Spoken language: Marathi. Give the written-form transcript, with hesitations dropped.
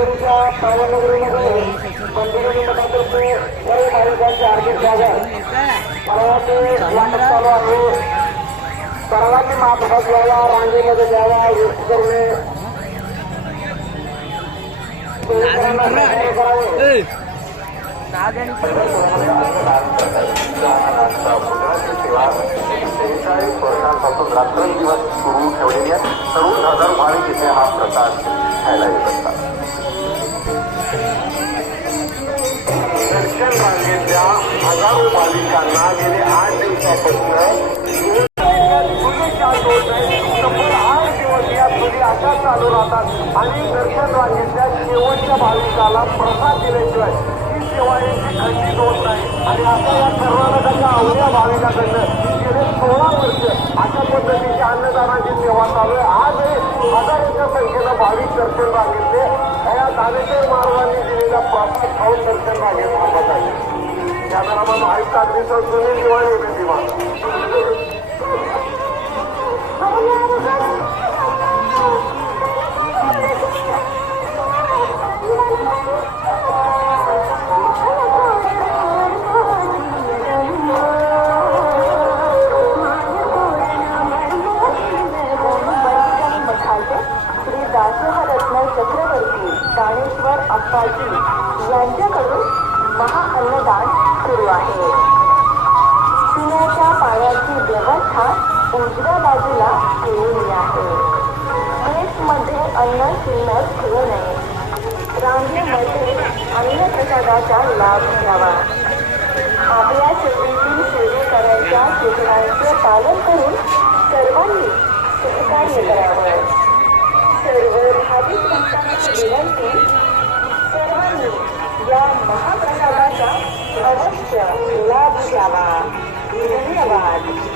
पंढरीच्या पावननगरीमध्ये मंदिराची मठातर्फे सर्व भाविकांचे हार्दिक स्वागत. परवाचे वाटप चालू आहे. सर्वांनी माफत घ्यावा, रांगेमध्ये द्यावा, व्यस्त करणे करावे. वर्षांपासून रात्रंदिवस सुरू ठेवलेल्या तरुण हजार भाविक इथे हा प्रसाद खायला येत असतात. दर्शन रांगेतल्या हजारो भाविकांना गेले 8 दिवसापासून सफर 8 दिवस या सुधी अशा चालू राहतात आणि दर्शन रांगेतल्या शेवटच्या भाविकाला प्रसाद दिल्याशिवाय ही सेवा यांची खंडित होत नाही. आणि आता या कर्नाटकाच्या अवघ्या भाविकांकडनं गेले 16 वर्ष अशा पद्धतीची अन्नदानाची सेवा चालू आहे. आजही हजारोच्या संख्येनं भाविक दर्शन रांगेतले या दानेश्वर महाराजांनी दिलेल्या प्रसाद खाऊन दर्शन रांगेत थांबत आहे. या दरम्यान आयुक्त अग्निशर सुनील दिवाळी विनंती मागतात. चक्रवर्ती दानेश्वर अप्पाजी यांच्याकडून महाअन्नदान सुरू आहे. पिण्याच्या पाण्याची व्यवस्था उजव्या बाजूला केलेली आहे. प्लेटमध्ये अन्न शिल्लक ठेवू नये. रांगेमध्ये अन्नप्रसादाचा लाभ घ्यावा. आपल्या शेतीतील सेवेकऱ्यांच्या सूचनांचे पालन करून सर्वांनी सहकार्य करावं. सर्व भाविक भक्तांची विनंती, सर्वांनी या महाप्रसादाचा अवश्य लाभ घ्यावा. धन्यवाद.